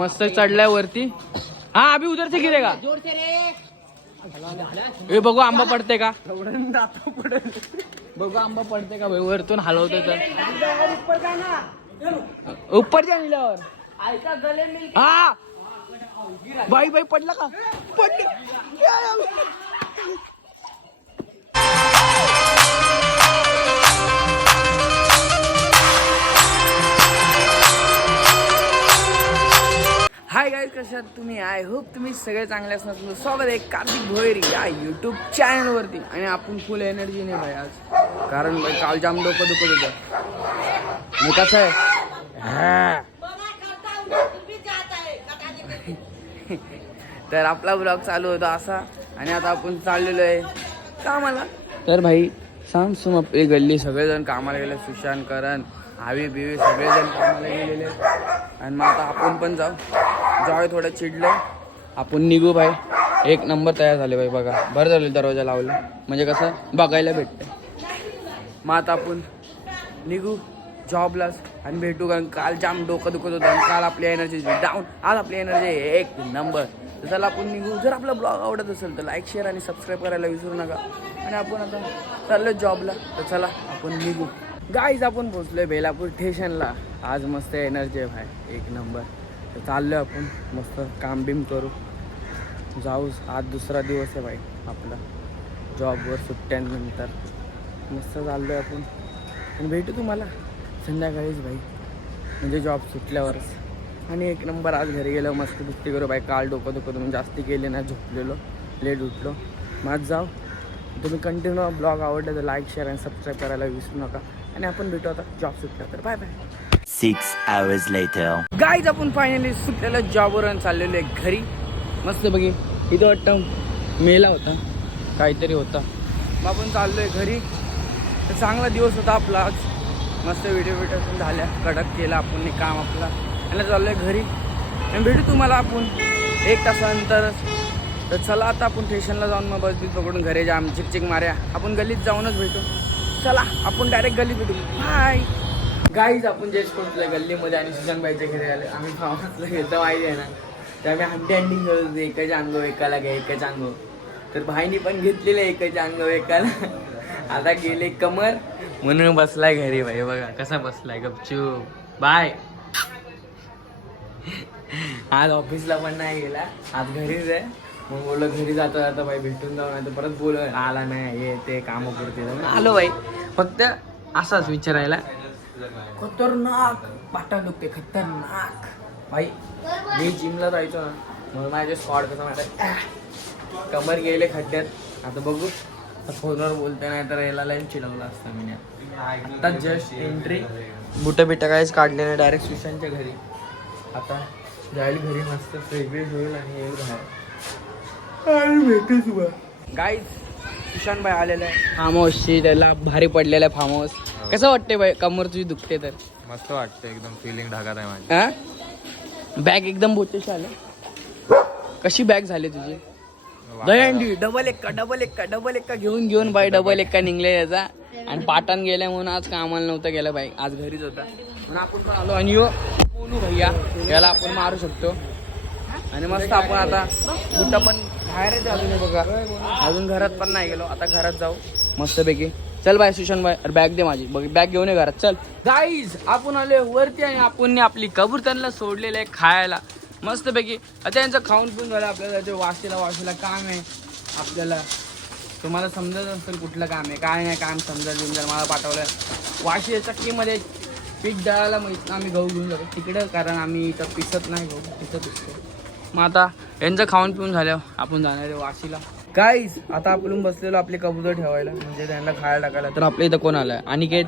मस्त चढलाय वरती. हा अभी उधर से गिरेगा. हे बघू आंबा पडते का. बघू आंबा पडते का भाई. वरतून हलवतो तर ऊपर जा नील्यावर. हा बाई बाई पडला का. पडले. हाय गाईज, कशा आहात तुम्ही. आय होप तुम्ही सगळे चांगले असणार. तुमचं स्वागत आहे कार्तिक भोईरी या यूट्यूब चॅनलवरती. आणि आपण फुल एनर्जीने भाई आज, कारण भाई काल जाम डोकं दुखत होतं. मी कसं आहे तर आपला ब्लॉग चालू होता असा. आणि आता आपण चाललेलो आहे कामाला. तर भाई सांग सुम आपली गल्ली सगळेजण कामाला गेले. सुशांत, करण, आवी बिवी सगळेजण कामाला गेलेले. आणि मग आता आपण पण जाऊ थोडं चिडलं. आपण निघू भाई. एक नंबर तयार झाले भाई. बघा बरं झालं दरवाजा लावलं, म्हणजे कसं बघायला भेटतं. मग आता आपण निघू जॉबलाच आणि भेटू. कारण काल जाम डोकं दुखत होतं आणि काल आपली एनर्जी डाऊन. आज आपली एनर्जी एक नंबर. तर चला आपण निघू. जर आपला ब्लॉग आवडत असेल तर लाईक, शेअर आणि सबस्क्राईब करायला विसरू नका. आणि आपण आता चाललो जॉबला. तर चला आपण निघू. गाईज आपण पोचलोय बेलापूर स्टेशनला. आज मस्त एनर्जी आहे भाई, एक नंबर. तर चाललो आपण मस्त काम बिम करू. जाऊ. आज दुसरा दिवस आहे भाई आपला जॉबवर सुट्ट्यांनंतर. मस्त चाललो आहे आपण. आणि भेटू तुम्हाला संध्याकाळीच भाई, म्हणजे जॉब सुटल्यावरच. आणि एक नंबर आज घरी गेलो मस्त दुसरी करू भाई. काल डोकं दुखत म्हणून जास्ती केले ना, झोपलेलो, लेट उठलो. माझ जाऊ. तुम्ही कंटिन्यू ब्लॉग आवडला तर लाईक, शेअर आणि सबस्क्राईब करायला विसरू नका. आणि आपण भेटू आता जॉब सुटला तर. Bye bye. 6 hours later. Guys आपण फायनली सुटलेलं जॉबवरून चाललेलो आहे घरी. मस्त बघी इथं वाटतं मेला होता, काहीतरी होता. मग आपण चाललो आहे घरी. तर चांगला दिवस होता आपला आज. मस्त व्हिडिओ पण झाल्या, कडक केला आपण काम आपला. आणि चाललो आहे घरी. आणि भेटू तुम्हाला आपण 1 तासानंतर. तर चला आता आपण स्टेशनला जाऊन मग बस बीस पकडून घरी जा. चिकचिक मार्या आपण गल्लीत जाऊनच भेटू. चला आपण डायरेक्ट गल्लीत भेटू. बाय. गाईज आपण जेच पोहोचलोय गल्लीमध्ये. आणि सुशांतबाईच्या घरी आले. आम्ही फार्मसला घेतो माहिती आहे ना. तर आम्ही हंडी खेळत होतो. एकाच्या अंगावर एकाला घ्या, एकाच्या अंगावर. तर भाईनी पण घेतलेलं एकाच्या अंगावर एकाला. आता गेले कमर म्हणून बसलाय घरी भाई. बघा कसा बसलाय गपचूप. बाय. आज ऑफिसला पण नाही गेला, आज घरीच आहे. मग बोललो घरी जाता जाता भाई भेटून जाऊ. नाही तर परत बोल आला नाही हे ते कामं पुरते. आलो भाई फक्त असाच विचारायला. खतरनाक पाटा दुखते, खतरनाक भाई. मी जिमला जायचो ना, म्हणून माझे स्क्वॉट कसं माहिती कमर गेले खड्ड्यात. आता बघू फोनवर बोलते, नाही तर याला लाईन चिडवलं असतं मी. आता जस्ट एंट्री. बुटं बिटं काहीच काढले नाही, डायरेक्ट सुशांतच्या घरी. आता जाईल घरी मस्त फ्रेश होईल आणि येईल बाहेर. भेटू तुला गाईज. सुशांत भाई आलेला आहे फार्म हाऊसची. त्याला भारी पडलेला आहे फार्म हाऊस. कसं वाटते बाई कमर तुझी दुखते तर. मस्त वाटतं, एकदम फिलिंग ढगात आहे माझी. हा बॅग एकदम बोटेशी आले. कशी बॅग झाली तुझी. दहीहंडी डबल एक्का घेऊन बाई. डबल एक्का निघले याचा. आणि पाटण गेल्या म्हणून आज कामाला नव्हतं गेलं बाई, आज घरीच होता. म्हणून आपण पण आलो. आणि कोणू भैया याला आपण मारू शकतो. आणि मस्त आपण आता बुटा पण बाहेरच अजून बघा. अजून घरात पण नाही गेलो. आता घरात जाऊ मस्तपैकी. चल बाय सुशांत बाय. बॅग दे माझी. बॅग घेऊन ये घरात. चल गाईज आपण आले वरती. आणि आपण आपली कबूतरला सोडलेलं आहे खायला मस्तपैकी. आता यांचं खाऊन पिऊन झालं. आपल्याला ते वाशीला काम आहे आपल्याला. तुम्हाला समजत असेल कुठलं काम आहे काय नाही. काम समजत मला पाठवलं वाशी चक्कीमध्ये पीठ दळायला. मग आम्ही गहू घेऊन जातो तिकडं, कारण आम्ही इथं पिसत नाही गहू, तिथं पिसतो. मग आता यांचं खाऊन पिऊन झाल्यावर आपण जाणार आहे वाशीला. गाईज आता आपण बसलेलो आपले कबूतर ठेवायला, म्हणजे त्यांना खायला टाकायला. तर आपल्या इथं कोण आलाय. अनिकेत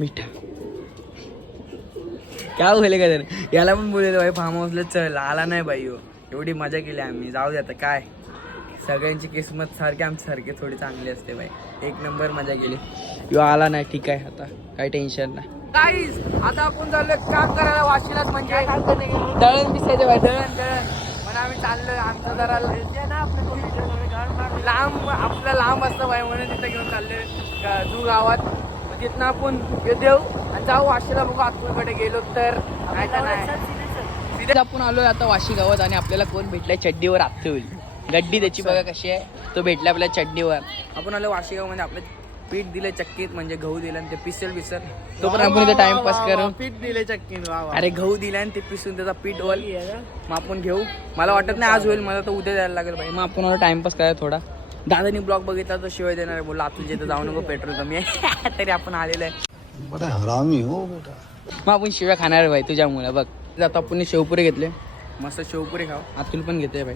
मिठा काय बोले का त्याने. याला पण बोललेलं भाई फार्म हाऊसला चल. आला नाही बाई. एवढी मजा केली आम्ही. जाऊ दे आता काय, सगळ्यांची किस्मत आमच्यासारखी थोडी चांगली असते बाई. एक नंबर मजा केली. यो आला नाही ठीक आहे, आता काही टेन्शन नाही. गाईज आता आपण चाललोय काम करायला वाशीलाच. म्हणजे दळण दिसायचे बाई. दळण पण आम्ही चाललोय. आमचं जरा लांब असतं बाई, म्हणून तिथं घेऊन चाललोय दूर गावात. तिथनं आपण देऊ आणि जाऊ वाशीला. बघू आतमध्ये गेलो तर नाही. तिथे आपण आलोय आता वाशी गावात आणि आपल्याला कोण भेटलाय चड्डीवर आत्ते होईल. गड्डी त्याची बघा कशी आहे. तो भेटला आपल्या चड्डीवर. आपण आलो वाशी गाव मध्ये. आपलं पीठ दिले चक्कीत म्हणजे गहू दिला आणि ते पिसल तो पण आपण इथे टाइमपास करू. पीठ दिले चक्कीन. अरे गहू दिला आणि ते पिसून त्याचा पीठ वल मग आपण घेऊ. मला वाटत नाही आज होईल. मला तर उद्या द्यायला लागेल भाई. मग आपण टाइमपास करायला थोडा. दादानी ब्लॉग बघितला तर शिवाय देणार आहे. बोलला तुझ्या इथं जाऊ नको पेट्रोल कमी आहे. तरी आपण आलेलो आहे. बड़ा हरामी हो बेटा. मग आपण शिव्या खाणार आहे भाई तुझ्यामुळे. बघ आता आपण शेवपुरी घेतले. मस्त शेवपुरी खाऊ. अतुल पण घेते भाई.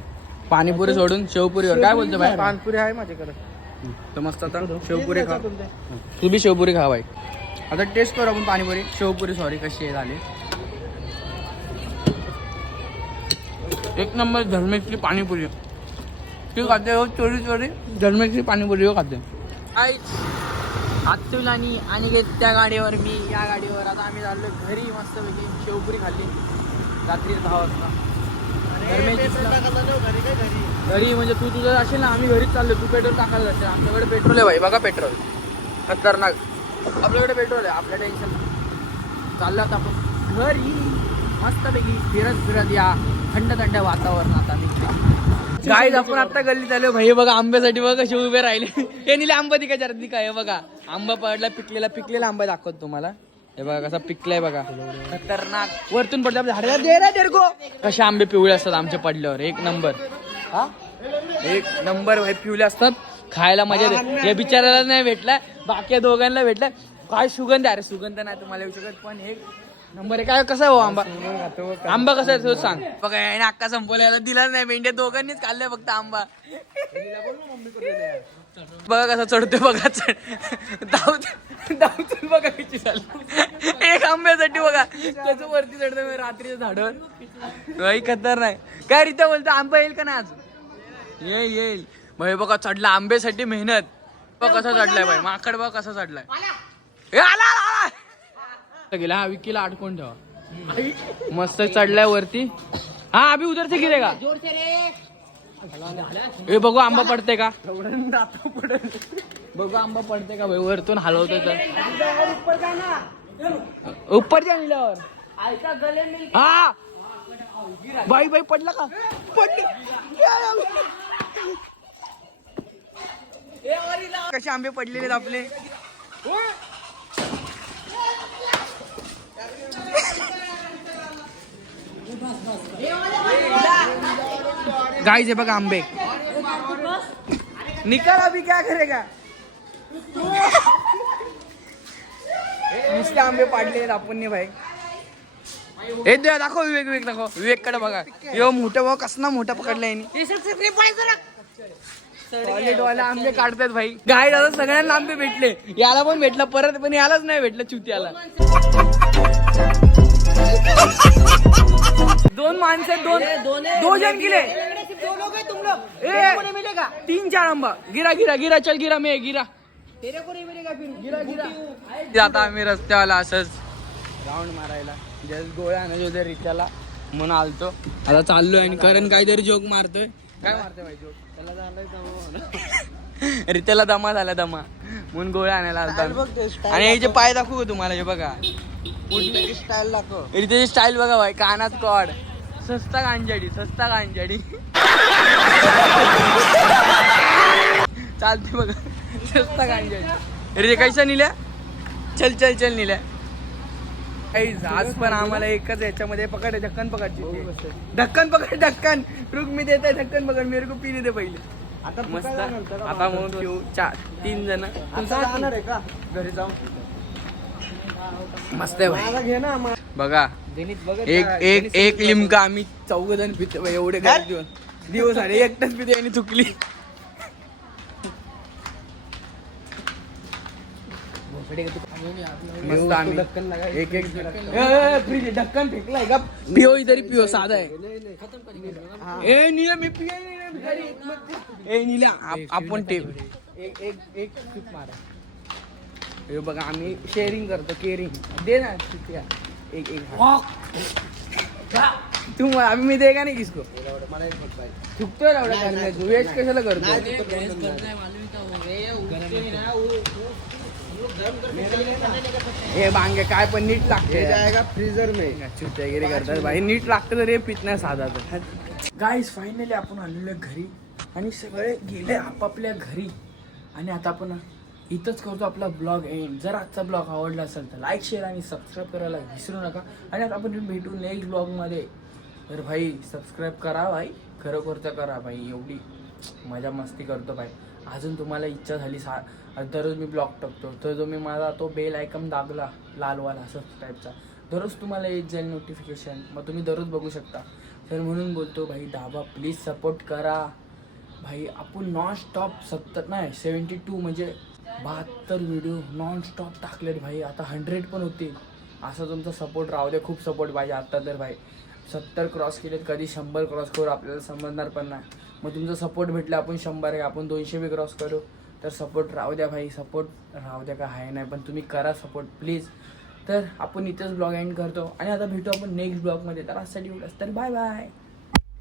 पाणीपुरी सोडून शेवपुरीवर काय बोलतो भाई. पानपुरी आहे माझ्याकडे. तर मस्त आता शेवपुरी खा. तू बी शेवपुरी खा भाई. आता टेस्ट करू आपण पाणीपुरी. शेवपुरी सॉरी कशी आहे झाली. एक नंबर धर्मेची पाणीपुरी. ती खाते हो चोरी चोरी. धर्मेची पाणीपुरी हो खाते. अतुल आणि अनिकेत त्या गाडीवर मी या गाडीवर. आता आम्ही चाललो घरी. मस्त पैकी शेवपुरी खाल्ली रात्री 10 वाजता. घरी म्हणजे तू तुझं असेल ना. आम्ही घरीच चाललो. तू पेट्रोल टाकायला जाते. आमच्याकडे पेट्रोल आहे भाई. बघा पेट्रोल खतरनाक. आपल्याकडे पेट्रोल आहे. आपल्या टेन्शन चाललं आता आपण घरी मस्तपैकी फिरत या थंड वातावरणात. आम्ही गाईज आपण आता गल्लीत आलो भाई. बघा आंब्यासाठी बघा कसे उभे राहिले. हे निले आंबा दिका जरा काय हे बघा. आंबा पडला पिकलेला आंबा दाखवतो तुम्हाला. हे बघा कसा पिकलाय बघा. खतरनाक. वरतून पडतो झाडाला. कसे आंबे पिवळे असतात आमच्या पडल्यावर. एक नंबर. हा एक नंबर भाई. पिवळे असतात खायला मजा येते. या बिचाराला नाही भेटलाय. बाकी दोघांना भेटलाय. काय सुगंध. अरे सुगंध नाही तुम्हाला येऊ शकत पण एक नंबर आहे. काय कसा आहे हो आंबा. आंबा कसा आहे सांग. बघा याने अक्का संपवला दिला नाही. मेंढ्या दोघांनीच खाल्लंय फक्त आंबा. बघा कसा चढतोय बघा. धावतो बघा किती झालं. एक आंब्यासाठी बघा त्याचं वरती चढतोय रात्रीच्या झाडावर. भाई खतरनाक. काय रीत्या बोलतो आंबा येईल का ना आज. येईल भाई. बघा चढला आंब्यासाठी मेहनत. बघा कसा चढलाय भाई. माकड बघा कसा चढलाय. गेला हा विकीला अडकून ठेवा. मस्त चढलाय वरती. हा अभि उधर से गिरेगा. हे बघू आंबा पडते का. बघू आंबा पडते का भाई. वरतून हलवतो तर ऊपर जा निल्यावर. हा बाई पडला का. कसे आंबे पडलेले आपले. गाइस हे बघा आंबे. निकाल अभी क्या करेगा. नुसते आंबे पाडले आपण भाई. हे दाखव विवेक दाखव. विवेक कडे बघा. यो मोठं बघा कसला मोठा पकडलाय. वाले आंबे काढतात भाई. गाय दादा सगळ्यांना आंबे भेटले. याला पण भेटला परत पण यालाच नाही भेटलं चुत्याला. दोन माणसं दो जन गिरे. 3-4 आंबा. गिरा चल गिरा मे गिरा. आता आम्ही रस्त्याला असंच राऊंड मारायला जस्ट गोळ्या आणायच्या रित्याला म्हणून आलतो. आता चाललोय आणि करण काहीतरी जोक मारतोय. काय मारतोय भाई जोक. रित्याला दमा झाला दमा म्हणून गोळ्या आणायला आलता. आणि याचे पाय दाखवू तुम्हाला. हे बघा स्टाईल दाखव. रित्याची स्टाईल बघा भाई. कानात कॉड. सस्ता गांजाडी चालते बघा. सस्ता गांजाडी. रे कैसा निल्या. चल निल्या. आज पण आम्हाला एकच याच्यामध्ये पकड. ढक्कन पकडची. ढक्कन रुक मी देते. ढक्कन पकड. मेरे को पीने दे पहिले. मस्त. आता म्हणून पिऊ 3 जण. जाणार आहे का घरी जाऊन. मस्त आहे भाई. बघा एक लिमका आम्ही 4 जण पितो. एवढे दिवस आले एकटाच पिते आणि चुकली. मस्त आम्ही एक ढक्कन फेकलाय का. पिओ तरी पिओ साधा आहे. ए नीला मी नीला आपण टेप एक मारा. हे बघा आम्ही शेअरिंग करतो. केअरिंग दे ना. एक तू आम्ही मी दे का नाही किसको. थुकतोय एवढा करण्यात. वेस्ट कशाला करतो. हे बांगे काय पण नीट लागते जाएगा फ्रीजर में. चुत्यागिरी करतात भाई. नीट लागतं तर हे पित नाही साधा तर. गाईज फायनली आपण आलेलो घरी आणि सगळे गेले आपापल्या घरी. आणि आता आपण इथंच करतो आपला ब्लॉग एंड. जर आजचा ब्लॉग आवडला असेल तर लाईक शेअर आणि सबस्क्राईब करायला विसरू नका. आणि आता आपण भेटू नेक्स्ट ब्लॉगमध्ये. तर भाई सबस्क्राईब करा भाई, खरोखरचं करा भाई. एवढी मजा मस्ती करतो भाई. अजून तुम्हाला इच्छा झाली दररोज मी ब्लॉग टाकतो तर जो मी माझा तो बेल आयकॉन दाबला लालवाला सबस्क्राईबचा, दररोज तुम्हाला येत जाईल नोटिफिकेशन. मग तुम्ही दररोज बघू शकता. तर म्हणून बोलतो भाई दाबा प्लीज, सपोर्ट करा भाई. आपण नॉनस्टॉप 72 म्हणजे 72 व्हिडिओ नॉनस्टॉप टाकलेत भाई. आता 100 पण होतील. असा तुमचा सपोर्ट राहू दे. खूप सपोर्ट पाहिजे आता. तर भाई 70 क्रॉस केलेत, कधी 100 क्रॉस करू आपल्याला समजणार पण नाही. मग तुमचा सपोर्ट भेटला आपण 100 आहे, आपण 200 बी क्रॉस करू. तर सपोर्ट राहू द्या भाई. सपोर्ट राहू द्या का आहे नाही, पण तुम्ही करा सपोर्ट प्लीज. तर आपण इथंच ब्लॉग एंड करतो आणि आता भेटू आपण नेक्स्ट ब्लॉगमध्ये. तर आजसाठी एवढंच. तर बाय बाय.